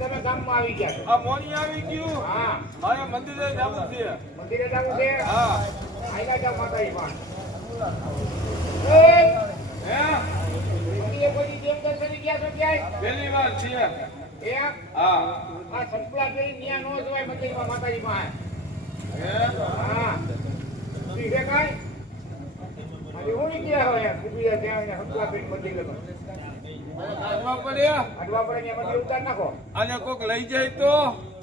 તમે ગામમાં આવી ગયા છો. આ મોની આવી ગયું. હા મારે મંદિરે જવું છે. મંદિરે જવું છે. હા આયલા જા માતાજી પણ હે મંદિરે કોઈ દેવ દર્શન ગયા છો ક્યાંય? પહેલી વાર છે. એ હા આ સંપલા પેલી ન્યા નો જોવાય મંદિરમાં માતાજી પાસે. હે હા ઈ હે કાઈ અરે ઓણી ગયા હોય કુબીરા ત્યાં ને સંપલા પેલી મંદિર લગો આજવા પડ્યા. અડવા પડે ને મંદિર ઉતાર નાખો. આને કોક લઈ જાય તો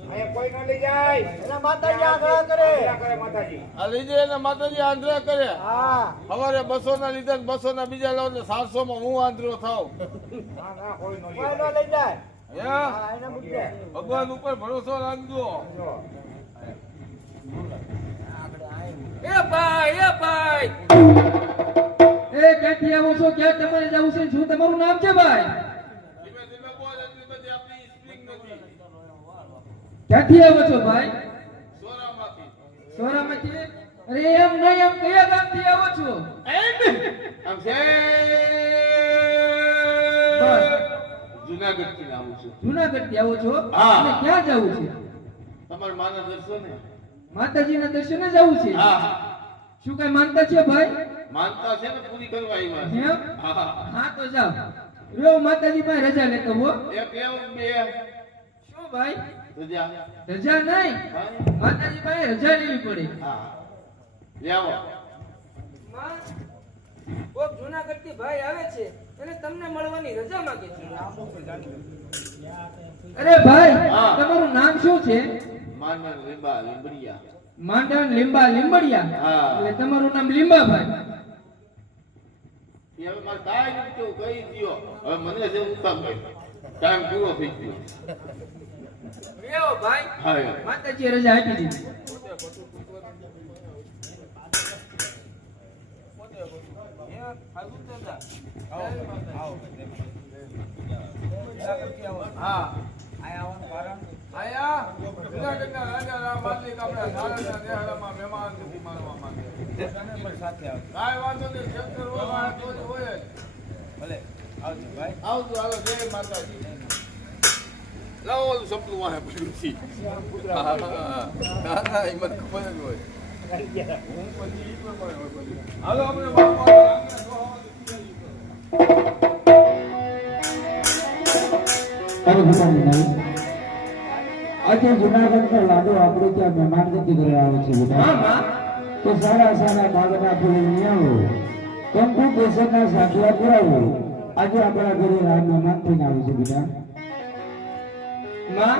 અહીંયા કોઈ ન લઈ જાય. એના માતાજી આંગળા કરે. આંગળા કરે માતાજી. આ લઈ જાય ને માતાજી આંધળા કરે. હા સવારે 200 ના લીધા 200 ના બીજા લાવ ને 700 માં હું આંધળો થાવ. ના ના કોઈ ન કોઈ નો લઈ લઈ જાય. હે હા એના મુદ્દે ભગવાન ઉપર ભરોસો રાખજો. જાય. એ ભાઈ એ ક્યાંથી આવો છો? ક્યાં તમારે જવું છે? શું તમારું નામ છે ભાઈ? ધીમે ધીમે બોલ એટલી બધી આપણી સ્પ્રિંગ નથી. ક્યાંથી આવો છો ભાઈ? સોરામાંથી. સોરામાંથી? અરે એમ નહીં, એમ કયા ગામથી આવો છો? આમ છે બસ. જુનાગઢ થી આવું છું. જુનાગઢ થી આવો છો? હા. અને ક્યાં જવું છે? તમારા માના દર્શને. માતાજીના દર્શને જવું છે? હા શું કઈ માનતા છે ભાઈ? માનતા છે ને પૂરી કરવા આવ્યા છે. એમ? હા હા તો જાઓ. રહ્યો માતાજી પાસે રજા લેતો હો. એક એવું બે શું ભાઈ? રજા. રજા નહીં, હા માતાજી પાસે રજા લેવી પડે. હા લેવો. કોક જુનાગઢ થી ભાઈ આવે છે અને તમને મળવાની રજા માંગે છે. અરે ભાઈ, હા. તમારું નામ શું છે? માના લીંબા લીંબડિયા. માંડણ લીંબા લીંબડિયા. હા. એટલે તમારું નામ લીંબાભાઈ. એ હવે મારે કાંઈ નથી કેવું કહી દ્યો. હવે મને છે ઉતામ ભાઈ ટાઈમ પૂરો થઈ ગયો. રેવો ભાઈ, હા માતાજીએ રજા આપી દીધી. હા આયા જુનાગઢના રાજા રામ માલિક આપણા નારાયણના દેહાડામાં મહેમાન નથી માનવા માંગે. કાંઈ વાંધો નહીં, શંકર ભગવાન તો જ હોય જ. આવજો હાલો જય માતાજી. લાવો ઓલું સપનું વાહે પડ્યું છે. ના ના એ મને ખબર જ હોય. હું પછી ઈ પ્રમાણે હોય બધું. હાલો આપણે આજે જુનાગઢ નો લાડો આપણે ત્યાં મહેમાનગતિ કરવા આવે છે બેટા. તો સારા સારા બાગના ફૂલ નિયાવો, કંકુ કેસરના સાઠિયા પુરાવો. આજે આપણા ઘરે આ મહેમાન થઈને આવે છે બેટા. માં,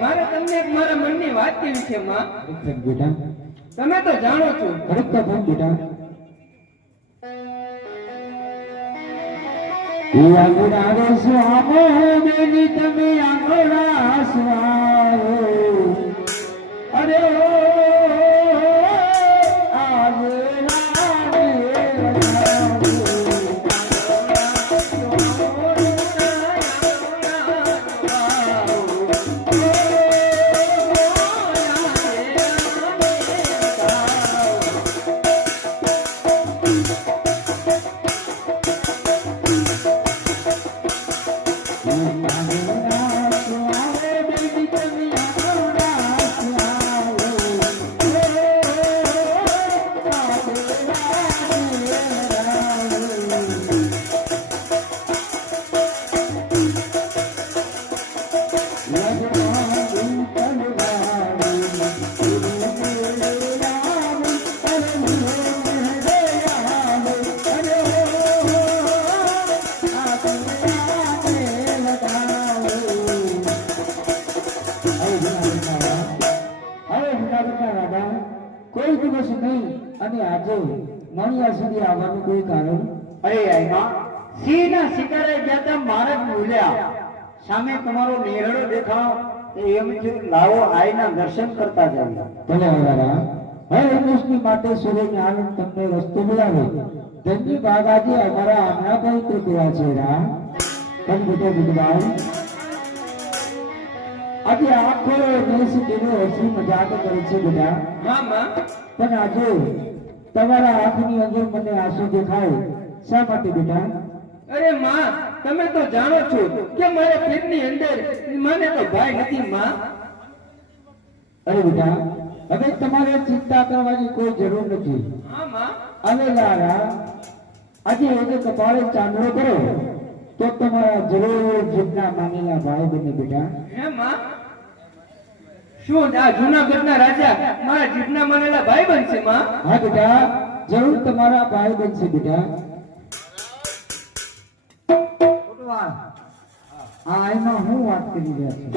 મારે તમને એક મારા મનની વાત કેવી છે માં. બેટા તમે તો જાણો છો, ખરેખર પણ બેટા આંગળા સ્વામો બેની તમે આંગળા સ્વામો. અરે કોઈ દિવસ નહીં અને આજે મણિયા સુધી આવવાનું કોઈ કારણ? અરે આઈમાં સિંહના શિકારે ગયા તા મારક ભૂલ્યા. સામે તમારો નેહડો દેખાવ તો એમ થયું લાવો આઈના દર્શન કરતા જઈએ. ભલે હવારા હર ઉમેશની માટે સૂર્યને આનંદ તમને રસ્તો બોલાવે. ધનજી બાગાજી અમારા આમના ભાઈ તો કેવા છે રા પણ બેટા બુધવાઈ આજે આખો દેશ તેનો હસી મજાક કરે છે બેટા. માં પણ આજે તમારા આંખની અંદર મને આંસુ દેખાય શા માટે બેટા? અરે માં, તમે તો જાણો છો કે મારા પેટની અંદર મને તો ભાઈ નથી માં. અરે બેટા, હવે તમારે ચિંતા કરવાની કોઈ જરૂર નથી. હા માં. હવે લાલા, આજે એને કપાળે ચાંદલો કરો તો તમારા જરૂર જીભના માનેલા ભાઈ બને બેટા. હે માં? શું આ જૂનાગઢના રાજા મારા જીભના માનેલા ભાઈ બનશે માં? હા બેટા, જરૂર તમારા ભાઈ બનશે બેટા. આ એમાં હું વાત કરી રહ્યા છું.